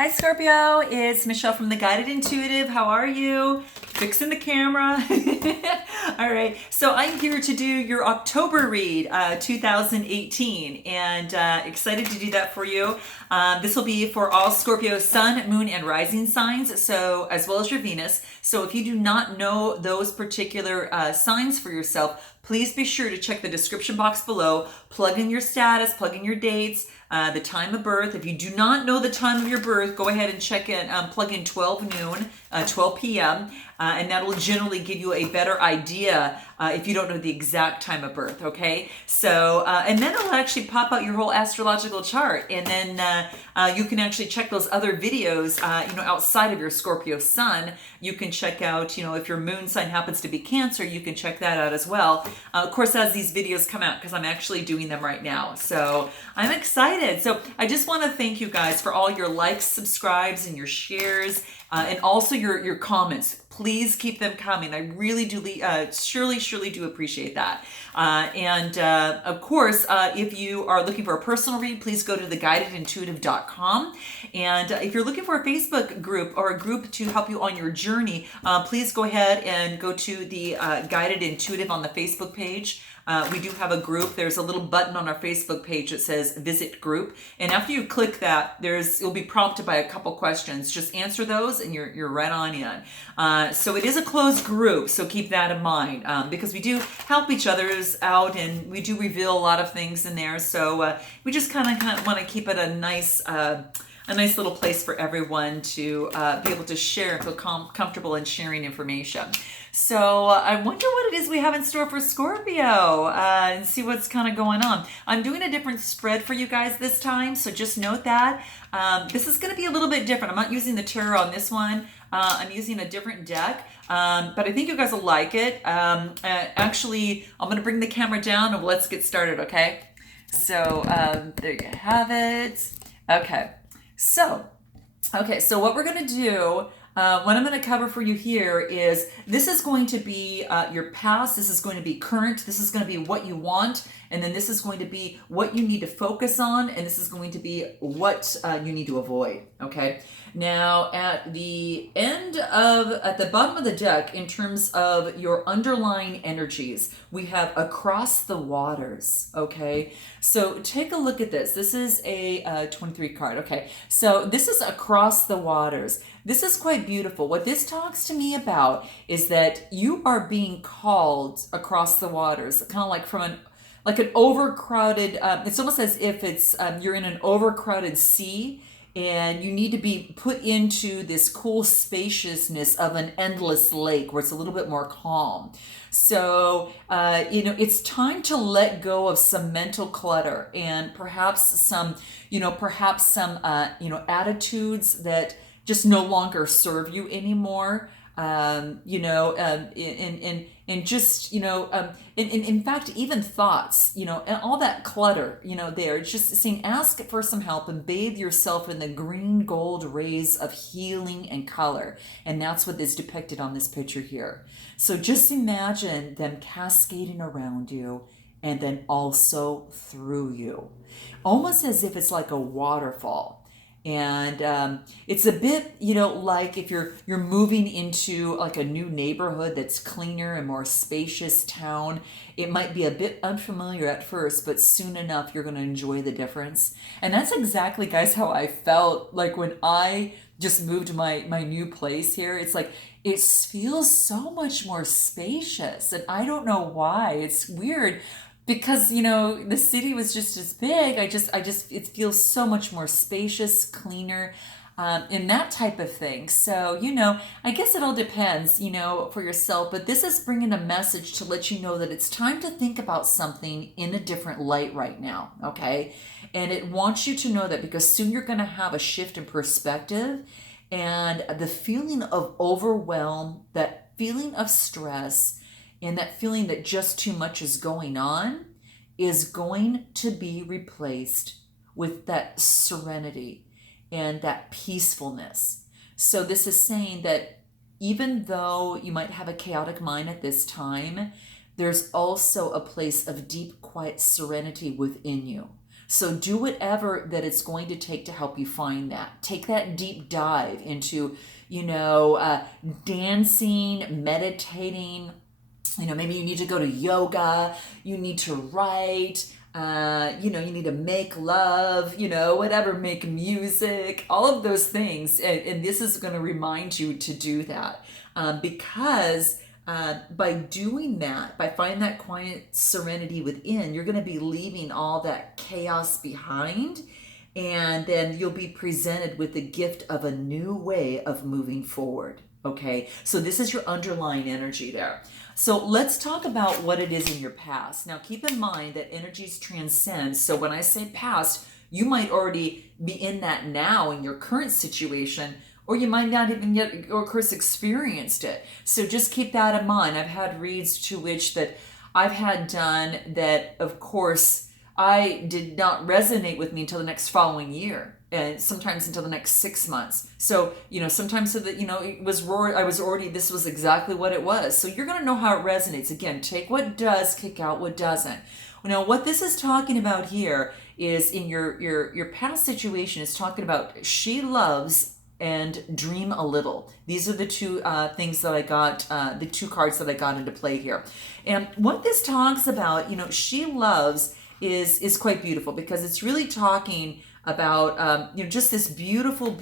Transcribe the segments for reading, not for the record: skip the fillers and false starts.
Hi Scorpio, it's Michelle from The Guided Intuitive. How are you? Fixing the camera. All right, so I'm here to do your October read 2018 and excited to do that for you. This will be for all Scorpio sun, moon, and rising signs, so as well as your Venus. So if you do not know those particular signs for yourself, please be sure to check the description box below, plug in your status, plug in your dates, the time of birth. If you do not know the time of your birth, go ahead and check in, plug in 12 noon, 12 p.m., and that will generally give you a better idea if you don't know the exact time of birth, okay? So, and then it'll actually pop out your whole astrological chart, and then you can actually check those other videos, outside of your Scorpio sun. You can check out, if your moon sign happens to be Cancer, you can check that out as well. Of course, as these videos come out, because I'm actually doing them right now. So I'm excited. So I just want to thank you guys for all your likes, subscribes, and your shares, and also your comments. Please keep them coming. I really do, surely do appreciate that. Of course, if you are looking for a personal read, please go to theguidedintuitive.com. And if you're looking for a Facebook group or a group to help you on your journey, please go ahead and go to the Guided Intuitive on the Facebook page. We do have a group. There's a little button on our Facebook page that says visit group. And after you click that, you'll be prompted by a couple questions. Just answer those and you're right on in. So it is a closed group, so keep that in mind, because we do help each other's out and we do reveal a lot of things in there. So we just kind of want to keep it a nice little place for everyone to be able to share and feel comfortable in sharing information. So I wonder what it is we have in store for Scorpio and see what's kind of going on. I'm doing a different spread for you guys this time, so just note that. This is going to be a little bit different. I'm not using the tarot on this one. I'm using a different deck, but I think you guys will like it. Actually, I'm going to bring the camera down and let's get started, okay? So there you have it. Okay. So what we're going to do, what I'm going to cover for you here is, this is going to be your past, this is going to be current, this is going to be what you want, and then this is going to be what you need to focus on, and this is going to be what you need to avoid, okay? Now, at the bottom of the deck, in terms of your underlying energies, we have across the waters, okay? So take a look at this. This is a 23 card, okay? So this is across the waters. This is quite beautiful. What this talks to me about is that you are being called across the waters, kind of like from an overcrowded, it's almost as if it's you're in an overcrowded sea, and you need to be put into this cool spaciousness of an endless lake where it's a little bit more calm. So, it's time to let go of some mental clutter and perhaps some attitudes that just no longer serve you anymore. In fact, even thoughts, and all that clutter, there, it's just saying, ask for some help and bathe yourself in the green gold rays of healing and color. And that's what is depicted on this picture here. So just imagine them cascading around you and then also through you, almost as if it's like a waterfall. And it's a bit, like if you're moving into like a new neighborhood that's cleaner and more spacious town. It might be a bit unfamiliar at first, but soon enough you're going to enjoy the difference. And that's exactly, guys, how I felt like when I just moved to my new place here. It's like it feels so much more spacious, and I don't know why. It's weird. Because, the city was just as big, it feels so much more spacious, cleaner, and that type of thing. So, I guess it all depends, for yourself. But this is bringing a message to let you know that it's time to think about something in a different light right now, okay? And it wants you to know that because soon you're going to have a shift in perspective, and the feeling of overwhelm, that feeling of stress, and that feeling that just too much is going on is going to be replaced with that serenity and that peacefulness. So this is saying that even though you might have a chaotic mind at this time, there's also a place of deep, quiet serenity within you. So do whatever that it's going to take to help you find that. Take that deep dive into, dancing, meditating. Maybe you need to go to yoga, you need to write, you need to make love, whatever, make music, all of those things. And this is going to remind you to do that because by doing that, by finding that quiet serenity within, you're going to be leaving all that chaos behind. And then you'll be presented with the gift of a new way of moving forward. Okay, so this is your underlying energy there. So let's talk about what it is in your past. Now, keep in mind that energies transcend. So when I say past, you might already be in that now in your current situation, or you might not even yet, or of course, experienced it. So just keep that in mind. I've had reads to which that I've had done that, of course, I did not resonate with me until the next following year, and sometimes until the next 6 months. So, sometimes so that, it was, I was already, this was exactly what it was. So you're going to know how it resonates. Again, take what does, kick out what doesn't. Now, what this is talking about here is in your past situation is talking about she loves and dream a little. These are the two things that I got, the two cards that I got into play here. And what this talks about, she loves is quite beautiful because it's really talking about just this beautiful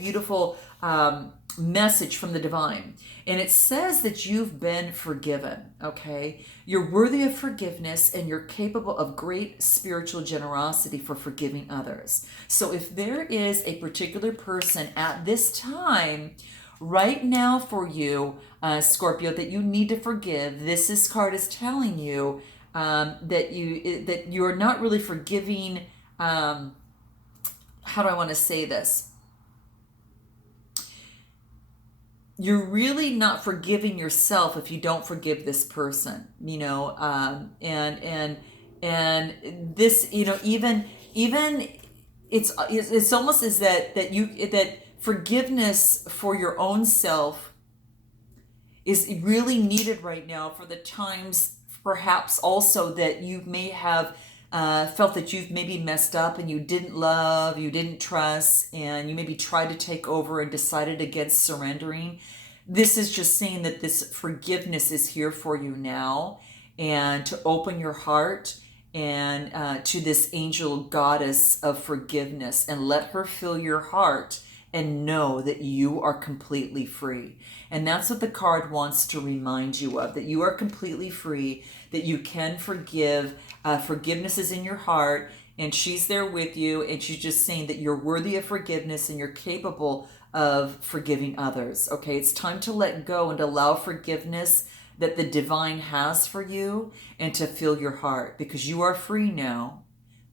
message from the divine. And it says that you've been forgiven. Okay, you're worthy of forgiveness and you're capable of great spiritual generosity for forgiving others. So if there is a particular person at this time right now for you, Scorpio, that you need to forgive, this card is telling you that you're not really forgiving. How do I want to say this? You're really not forgiving yourself if you don't forgive this person, and this, even it's almost as that forgiveness for your own self is really needed right now for the times perhaps also that you may have felt that you've maybe messed up and you didn't love, you didn't trust, and you maybe tried to take over and decided against surrendering. This is just saying that this forgiveness is here for you now, and to open your heart and to this angel goddess of forgiveness and let her fill your heart and know that you are completely free. And that's what the card wants to remind you of, that you are completely free, that you can forgive. Forgiveness is in your heart, and she's there with you, and she's just saying that you're worthy of forgiveness and you're capable of forgiving others. Okay, it's time to let go and allow forgiveness that the divine has for you and to fill your heart, because you are free now.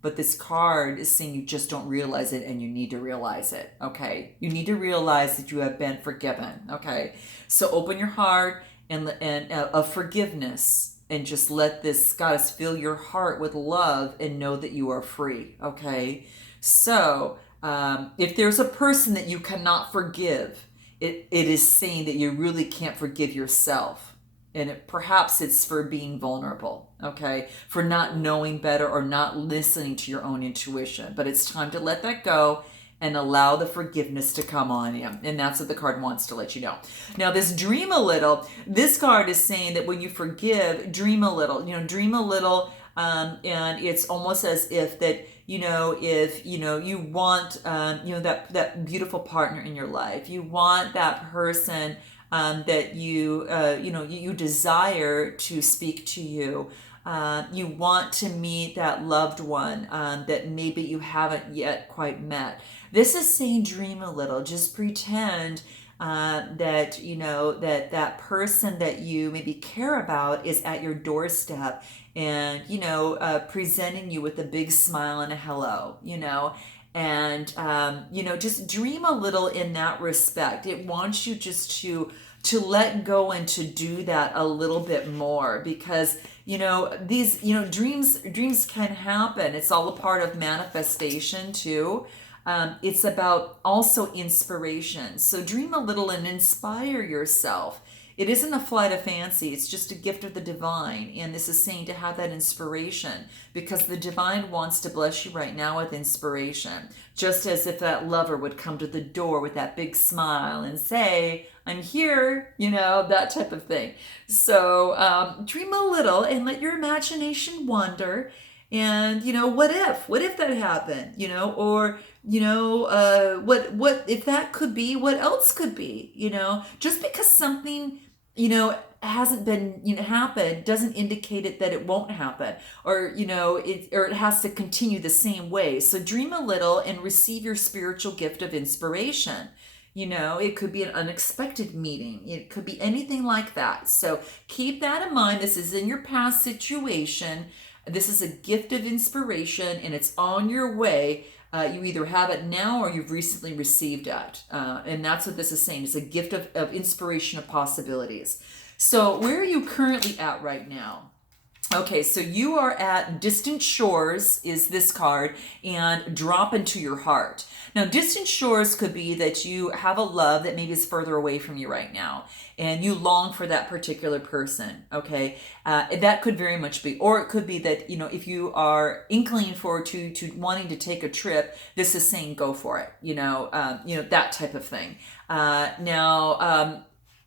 But this card is saying you just don't realize it, and you need to realize it, okay? You need to realize that you have been forgiven, okay? So open your heart and of forgiveness, and just let this goddess fill your heart with love and know that you are free, okay? So if there's a person that you cannot forgive, it is saying that you really can't forgive yourself. And perhaps it's for being vulnerable, okay? For not knowing better or not listening to your own intuition. But it's time to let that go and allow the forgiveness to come on in. And that's what the card wants to let you know. Now, this dream a little, this card is saying that when you forgive, dream a little, dream a little. And it's almost as if that, if, you want, that beautiful partner in your life, you want that person that you desire to speak to you. You want to meet that loved one that maybe you haven't yet quite met. This is saying dream a little. Just pretend that that person that you maybe care about is at your doorstep and presenting you with a big smile and a hello. And just dream a little in that respect. It wants you just to let go and to do that a little bit more, because these dreams can happen. It's all a part of manifestation too. It's about also inspiration. So dream a little and inspire yourself it isn't a flight of fancy. It's just a gift of the divine. And this is saying to have that inspiration, because the divine wants to bless you right now with inspiration. Just as if that lover would come to the door with that big smile and say, I'm here, that type of thing. So dream a little and let your imagination wander. And, what if that happened, or, what if that could be, what else could be, just because something, hasn't been, happened doesn't indicate it that it won't happen, or, it has to continue the same way. So dream a little and receive your spiritual gift of inspiration. It could be an unexpected meeting. It could be anything like that. So keep that in mind. This is in your past situation. This is a gift of inspiration, and it's on your way. You either have it now or you've recently received it. And that's what this is saying. It's a gift of inspiration, of possibilities. So where are you currently at right now? Okay, so you are at distant shores, is this card, and drop into your heart. Now, distant shores could be that you have a love that maybe is further away from you right now, and you long for that particular person, okay? That could very much be, or it could be that, if you are inclining forward to wanting to take a trip, this is saying go for it, that type of thing.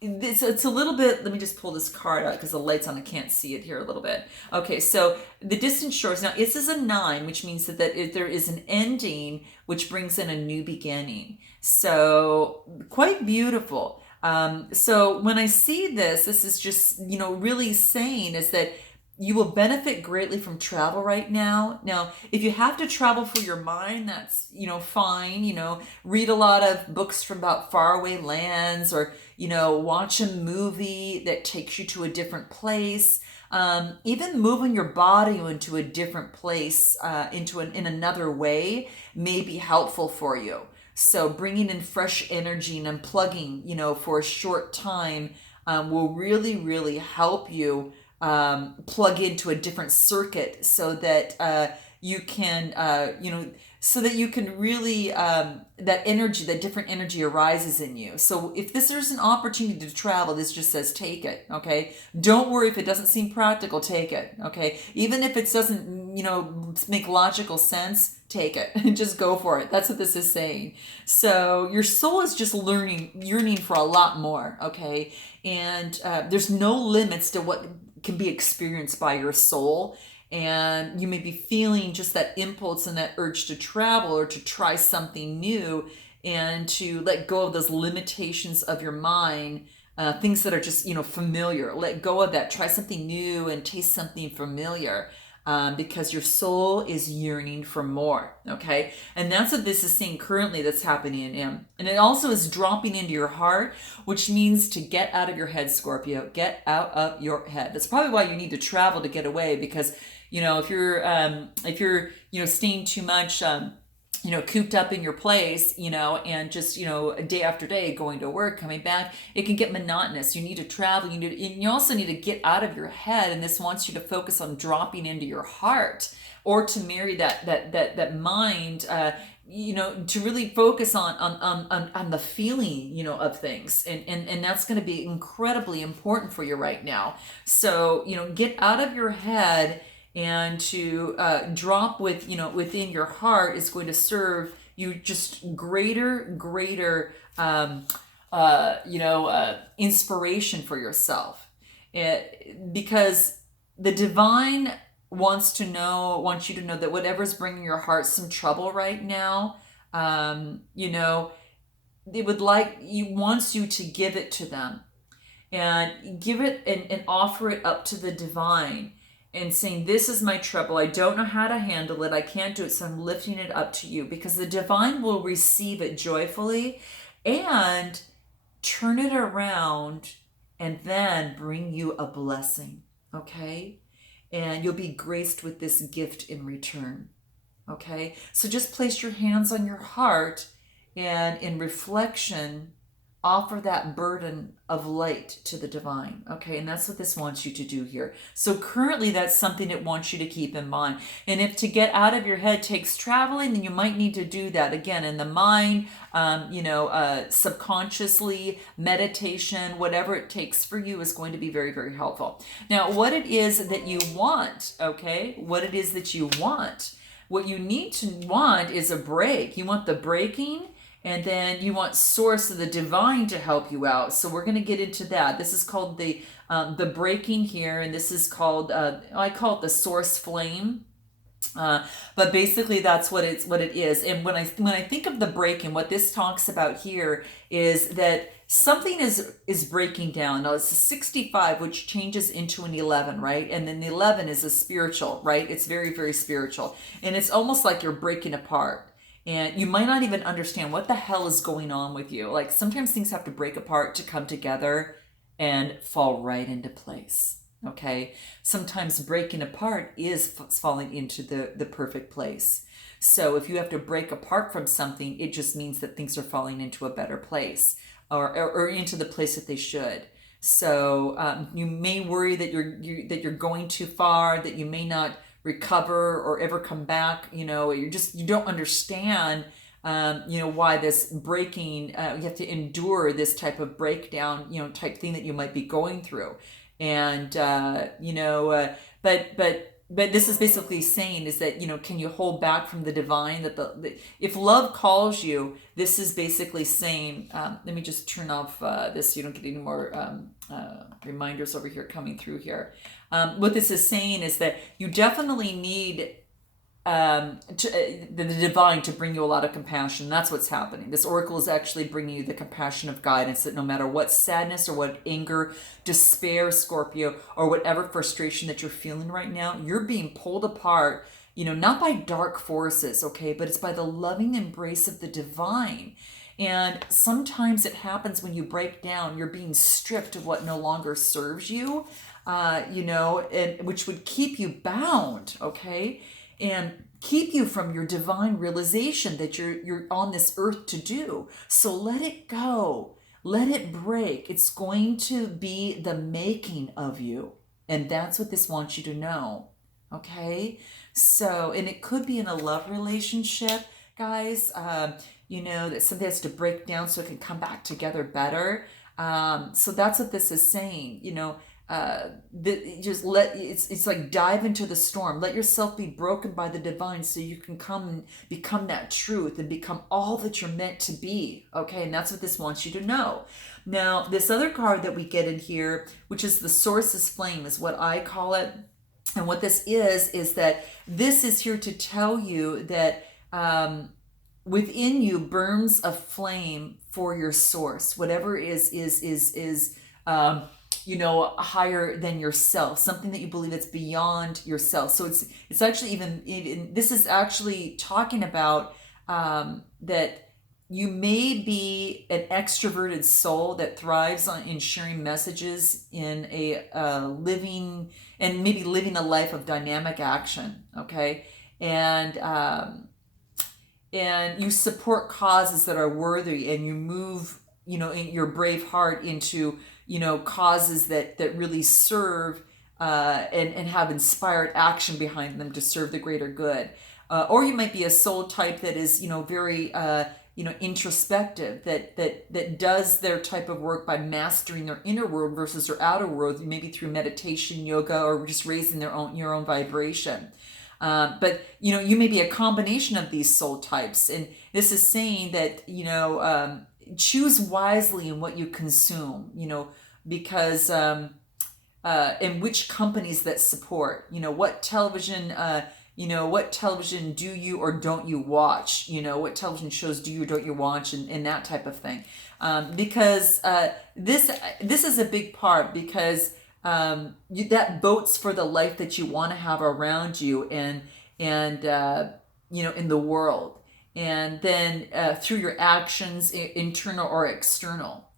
It's a little bit, let me just pull this card out because the light's on, I can't see it here a little bit. Okay, so the distant shores, now this is a 9, which means that there is an ending, which brings in a new beginning. So quite beautiful. So when I see this is just, really saying is that you will benefit greatly from travel right now. Now, if you have to travel for your mind, that's, fine. Read a lot of books from about faraway lands, or, watch a movie that takes you to a different place. Even moving your body into a different place, in another way may be helpful for you. So bringing in fresh energy and unplugging, for a short time, will really, really help you plug into a different circuit, so that you can really that different energy arises in you. So if there's an opportunity to travel, this just says take it. Okay, don't worry if it doesn't seem practical, take it. Okay, even if it doesn't make logical sense, take it and just go for it. That's what this is saying. So your soul is just yearning for a lot more. Okay, and there's no limits to what can be experienced by your soul. And you may be feeling just that impulse and that urge to travel or to try something new, and to let go of those limitations of your mind, things that are just familiar. Let go of that, try something new and taste something familiar, because your soul is yearning for more. Okay, and that's what this is saying currently that's happening in him. And it also is dropping into your heart, which means to get out of your head, Scorpio. Get out of your head. That's probably why you need to travel, to get away, because if you're staying too much cooped up in your place, and just, day after day going to work, coming back, it can get monotonous. You need to travel. You also need to get out of your head. And this wants you to focus on dropping into your heart, or to marry that mind, to really focus on the feeling, of things. And that's going to be incredibly important for you right now. So, get out of your head, and to drop within your heart is going to serve you just greater inspiration for yourself. Because the divine wants you to know that whatever's bringing your heart some trouble right now, wants you to give it to them, and give it and offer it up to the divine, and saying, this is my trouble. I don't know how to handle it. I can't do it. So I'm lifting it up to you, because the divine will receive it joyfully and turn it around, and then bring you a blessing. Okay. And you'll be graced with this gift in return. Okay. So just place your hands on your heart, and in reflection, offer that burden of light to the divine. Okay, and that's what this wants you to do here. So currently that's something it wants you to keep in mind. And if to get out of your head takes traveling, then you might need to do that again in the mind, subconsciously, meditation, whatever it takes for you is going to be very, very helpful. Now, what it is that you want, okay, what it is that you want, what you need to want is a break. You want the breaking, and then you want source of the divine to help you out. So we're going to get into that. This is called the breaking here, and this is called I call it the source flame. But basically that's what it is. And when I think of the breaking, what this talks about here is that something is breaking down. Now it's a 65, which changes into an 11, right? And then the 11 is a spiritual, right? It's very, very spiritual. And it's almost like you're breaking apart. And you might not even understand what the hell is going on with you. Like sometimes things have to break apart to come together and fall right into place. Okay. Sometimes breaking apart is falling into the perfect place. So if you have to break apart from something, it just means that things are falling into a better place or into the place that they should. So you may worry that you're going too far, that you may not recover or ever come back. You don't understand why this breaking, you have to endure this type of breakdown, type thing that you might be going through. And but this is basically saying is that, can you hold back from the divine, that if love calls you, this is basically saying, let me just turn off this so you don't get any more reminders over here coming through here. What this is saying is that you definitely need the divine to bring you a lot of compassion. That's what's happening. This oracle is actually bringing you the compassion of guidance, that no matter what sadness or what anger, despair, Scorpio, or whatever frustration that you're feeling right now, you're being pulled apart, not by dark forces, okay, but it's by the loving embrace of the divine. And sometimes it happens when you break down, you're being stripped of what no longer serves you, and which would keep you bound, okay? And keep you from your divine realization that you're on this earth to do. So let it go. Let it break. It's going to be the making of you. And that's what this wants you to know. Okay? So, and it could be in a love relationship, guys, that something has to break down so it can come back together better. So that's what this is saying, it's like dive into the storm, let yourself be broken by the divine so you can come and become that truth and become all that you're meant to be. Okay, and that's what this wants you to know. Now this other card that we get in here, which is the source's flame, is what I call it. And what this is that this is here to tell you that within you burns a flame for your source, whatever is higher than yourself, something that you believe that's beyond yourself. So it's actually even this is actually talking about that you may be an extroverted soul that thrives in sharing messages in a living a life of dynamic action. Okay, and you support causes that are worthy, and you move in your brave heart into causes that really serve and have inspired action behind them to serve the greater good. Or you might be a soul type that is very introspective, that does their type of work by mastering their inner world versus their outer world, maybe through meditation, yoga, or just raising your own vibration. But you may be a combination of these soul types, and this is saying that choose wisely in what you consume, because and which companies that support, what television do you or don't you watch, what television shows do you or don't you watch, and that type of thing, because this is a big part, because that votes for the life that you want to have around you and in the world. And then through your actions, internal or external,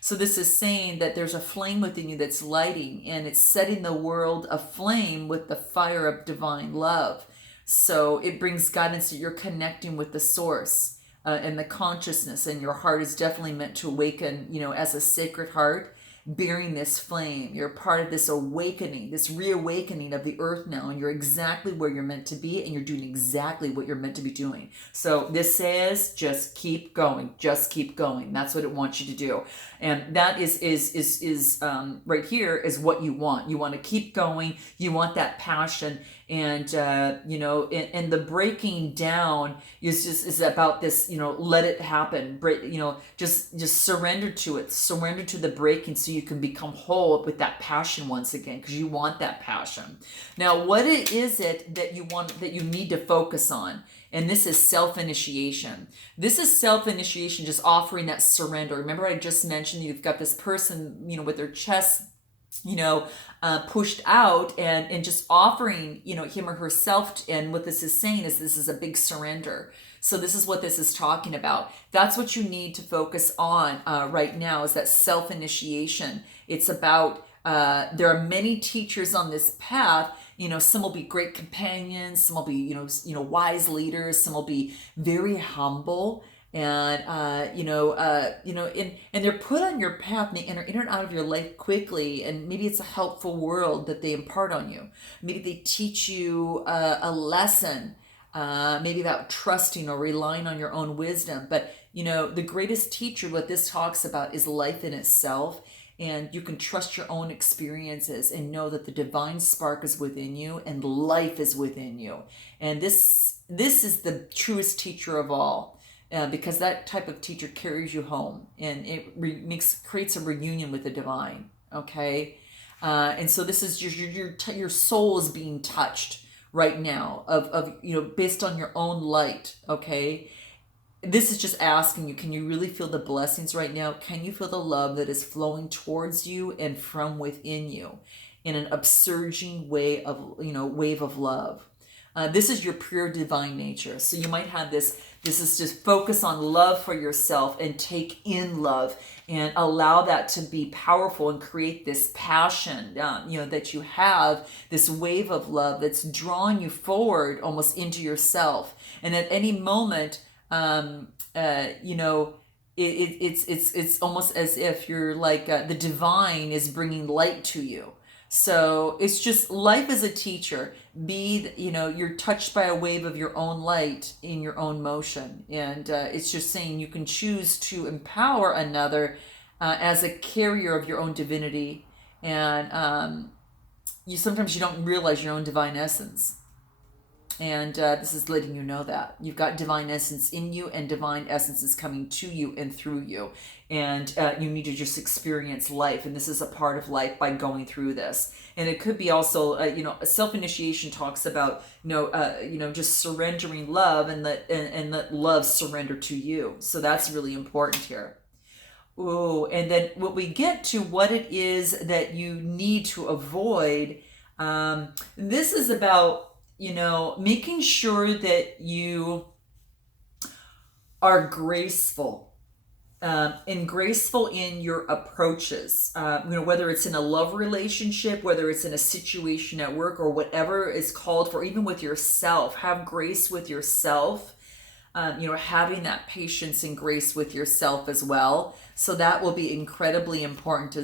So this is saying that there's a flame within you that's lighting, and it's setting the world aflame with the fire of divine love. So it brings guidance that you're connecting with the source. and the consciousness, and your heart is definitely meant to awaken, as a sacred heart bearing this flame. You're part of this awakening, this reawakening of the earth now, and you're exactly where you're meant to be, and you're doing exactly what you're meant to be doing. So this says, just keep going, just keep going. That's what it wants you to do. And that is right here is what you want. You want to keep going. You want that passion. And and the breaking down is about this, let it happen. Break, just surrender to it. Surrender to the breaking, so you can become whole with that passion once again, because you want that passion. Now, what is it that you want, that you need to focus on? And this is self-initiation. This is self-initiation, just offering that surrender. Remember, I just mentioned you've got this person, with their chest pushed out, and just offering, him or herself. And what this is saying is, this is a big surrender. So this is what this is talking about. That's what you need to focus on right now, is that self-initiation. It's about, there are many teachers on this path. Some will be great companions, some will be, wise leaders, some will be very humble. And and they're put on your path, and they enter in and out of your life quickly. And maybe it's a helpful world that they impart on you. Maybe they teach you a lesson, maybe about trusting or relying on your own wisdom. But the greatest teacher, what this talks about, is life in itself. And you can trust your own experiences and know that the divine spark is within you and life is within you. And this is the truest teacher of all. Because that type of teacher carries you home, and it creates a reunion with the divine. Okay, and so this is your soul is being touched right now, of based on your own light. Okay, this is just asking you: can you really feel the blessings right now? Can you feel the love that is flowing towards you and from within you in an upsurging way of wave of love? This is your pure divine nature. So you might have this. This is just focus on love for yourself and take in love and allow that to be powerful and create this passion, that you have, this wave of love that's drawing you forward almost into yourself. And at any moment, it's almost as if you're like the divine is bringing light to you. So it's just, life is a teacher. You're touched by a wave of your own light in your own motion. And it's just saying you can choose to empower another as a carrier of your own divinity. And sometimes you don't realize your own divine essence. And this is letting you know that you've got divine essence in you, and divine essence is coming to you and through you. And you need to just experience life. And this is a part of life by going through this. And it could be also, self-initiation talks about, just surrendering love, and let love surrender to you. So that's really important here. Ooh, and then what we get to, what it is that you need to avoid. This is about, making sure that you are graceful, and graceful in your approaches, whether it's in a love relationship, whether it's in a situation at work, or whatever is called for, even with yourself. Have grace with yourself, having that patience and grace with yourself as well. So that will be incredibly important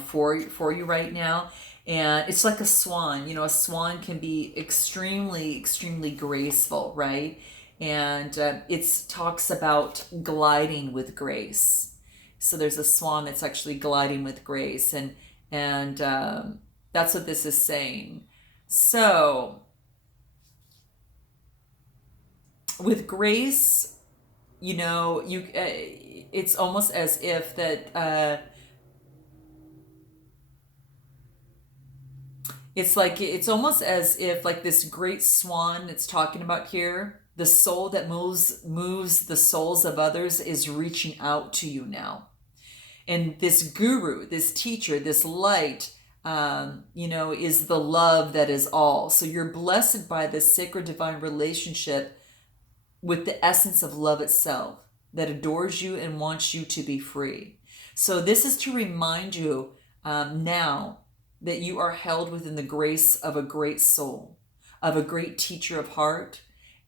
for you right now. And it's like a swan. A swan can be extremely, extremely graceful, right? And it talks about gliding with grace. So there's a swan that's actually gliding with grace, and that's what this is saying. So with grace, it's almost as if that. It's almost as if, like, this great swan it's talking about here, the soul that moves the souls of others is reaching out to you now. And this guru, this teacher, this light, is the love that is all. So you're blessed by this sacred divine relationship with the essence of love itself that adores you and wants you to be free. So this is to remind you now that you are held within the grace of a great soul, of a great teacher of heart,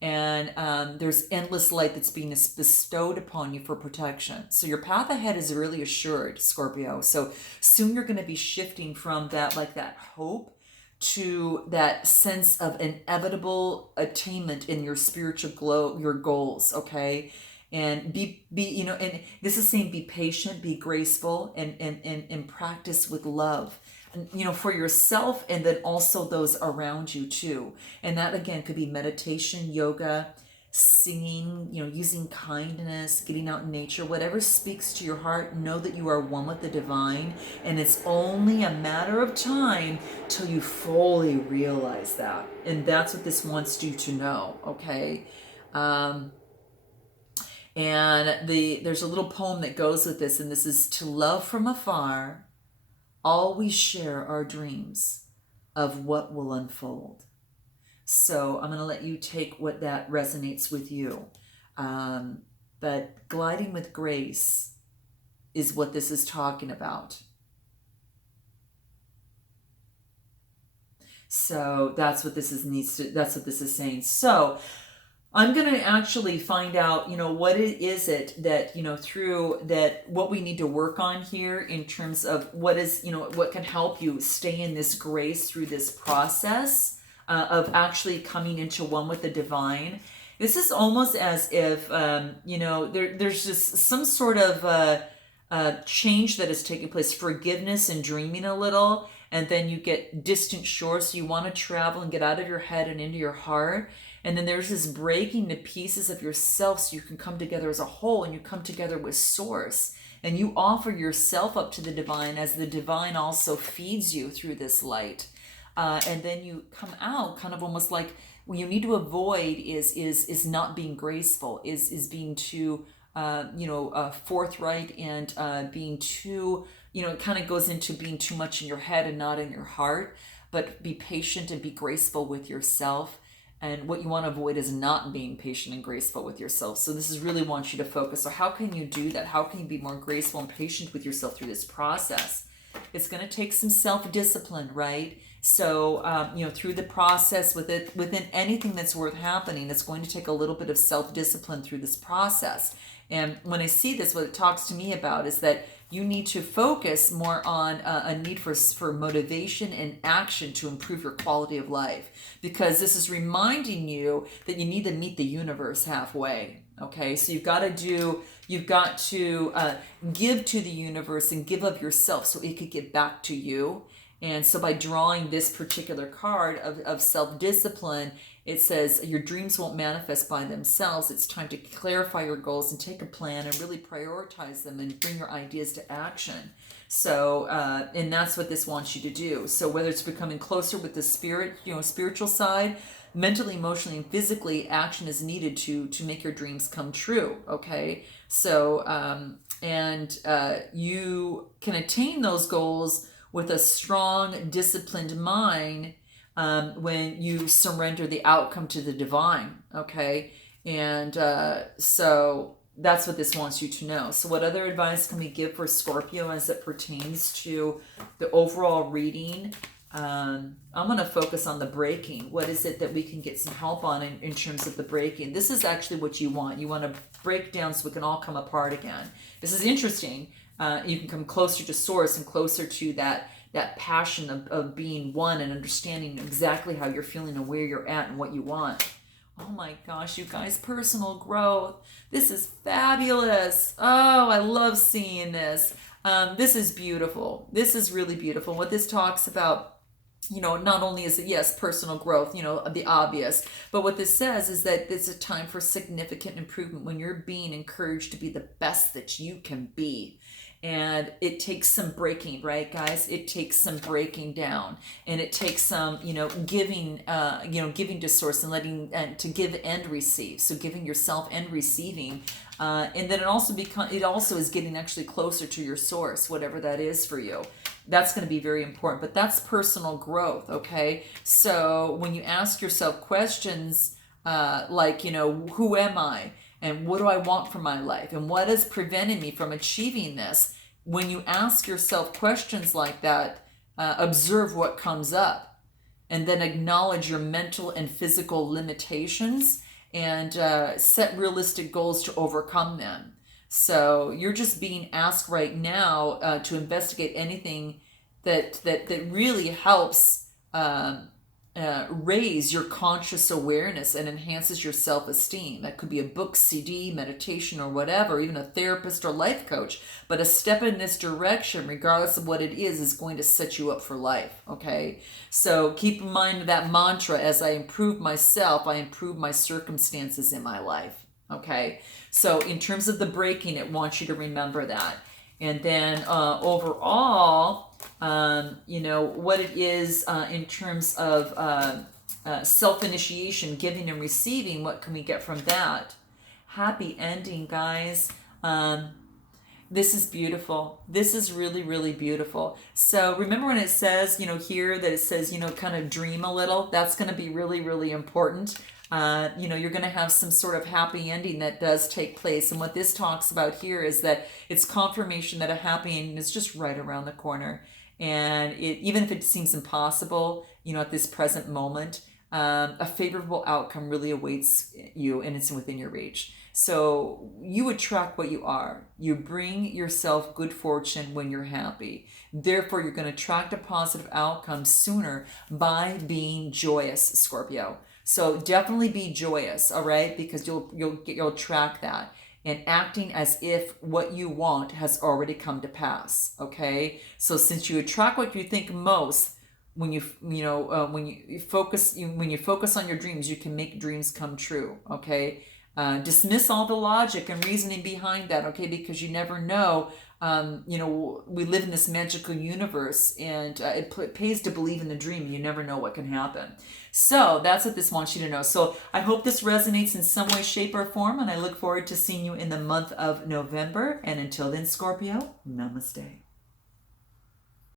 And there's endless light that's being bestowed upon you for protection. So your path ahead is really assured, Scorpio. So soon you're going to be shifting from that, like that hope, to that sense of inevitable attainment in your spiritual glow, your goals. Okay. And and this is saying be patient, be graceful, and practice with love, for yourself, and then also those around you too. And that again could be meditation, yoga, singing, using kindness, getting out in nature, whatever speaks to your heart. Know that you are one with the divine, and it's only a matter of time till you fully realize that. And that's what this wants you to know, okay? And there's a little poem that goes with this, and this is: to love from afar, always share our dreams of what will unfold. So I'm going to let you take what that resonates with you. But gliding with grace is what this is talking about. So that's what this is that's what this is saying. So I'm going to actually find out, what is it that, through that, what we need to work on here in terms of what is, what can help you stay in this grace through this process of actually coming into one with the divine. This is almost as if, there's just some sort of change that is taking place, forgiveness and dreaming a little, and then you get distant shores. So you want to travel and get out of your head and into your heart. And then there's this breaking to pieces of yourself so you can come together as a whole, and you come together with source. And you offer yourself up to the divine as the divine also feeds you through this light. And then you come out kind of almost like what you need to avoid is not being graceful, is being too, forthright, and being too, it kind of goes into being too much in your head and not in your heart. But be patient and be graceful with yourself. And what you want to avoid is not being patient and graceful with yourself. So this is really wants you to focus. So how can you do that? How can you be more graceful and patient with yourself through this process? It's going to take some self-discipline, right? So, through the process within anything that's worth happening, it's going to take a little bit of self-discipline through this process. And when I see this, what it talks to me about is that you need to focus more on a need for motivation and action to improve your quality of life, because this is reminding you that you need to meet the universe halfway. Okay, so you've got to give to the universe and give of yourself so it could give back to you. And so by drawing this particular card of self-discipline, it says your dreams won't manifest by themselves. It's time to clarify your goals and take a plan and really prioritize them and bring your ideas to action. So, and that's what this wants you to do. So whether it's becoming closer with the spiritual side, mentally, emotionally, and physically, action is needed to make your dreams come true. Okay. So, you can attain those goals with a strong, disciplined mind, when you surrender the outcome to the divine, okay? And so that's what this wants you to know. So what other advice can we give for Scorpio as it pertains to the overall reading? I'm going to focus on the breaking. What is it that we can get some help on in terms of the breaking? This is actually what you want. You want to break down so we can all come apart again. This is interesting. You can come closer to source and closer to that passion of being one and understanding exactly how you're feeling and where you're at and what you want. Oh my gosh, you guys, personal growth. This is fabulous. Oh, I love seeing this. This is beautiful. This is really beautiful. What this talks about, not only is it, yes, personal growth, the obvious, but what this says is that it's a time for significant improvement when you're being encouraged to be the best that you can be. And it takes some breaking, right, guys? It takes some breaking down, and it takes some, giving to source and letting to give and receive. So giving yourself and receiving, and then it also is getting actually closer to your source, whatever that is for you. That's going to be very important. But that's personal growth, okay? So when you ask yourself questions like, who am I? And what do I want from my life? And what is preventing me from achieving this? When you ask yourself questions like that, observe what comes up, and then acknowledge your mental and physical limitations, and set realistic goals to overcome them. So you're just being asked right now to investigate anything that really helps raise your conscious awareness and enhances your self-esteem. That could be a book, CD, meditation, or whatever, even a therapist or life coach. But a step in this direction, regardless of what it is going to set you up for life, okay? So keep in mind that mantra: as I improve myself, I improve my circumstances in my life, okay? So in terms of the breaking, it wants you to remember that. And then overall, what it is in terms of self-initiation, giving and receiving, what can we get from that? Happy ending, guys. This is beautiful. This is really, really beautiful. So remember when it says, here that it says, kind of dream a little, that's going to be really, really important. You're going to have some sort of happy ending that does take place. And what this talks about here is that it's confirmation that a happy ending is just right around the corner. And even if it seems impossible, at this present moment, a favorable outcome really awaits you, and it's within your reach. So you attract what you are. You bring yourself good fortune when you're happy. Therefore, you're going to attract a positive outcome sooner by being joyous, Scorpio. So definitely be joyous, all right? Because you'll track that, and acting as if what you want has already come to pass, okay? So since you attract what you think most, when you focus on your dreams, you can make dreams come true, okay? Dismiss all the logic and reasoning behind that, okay? Because you never know. We live in this magical universe, and it pays to believe in the dream. You never know what can happen. So that's what this wants you to know. So I hope this resonates in some way, shape, or form, and I look forward to seeing you in the month of November. And until then, Scorpio, namaste.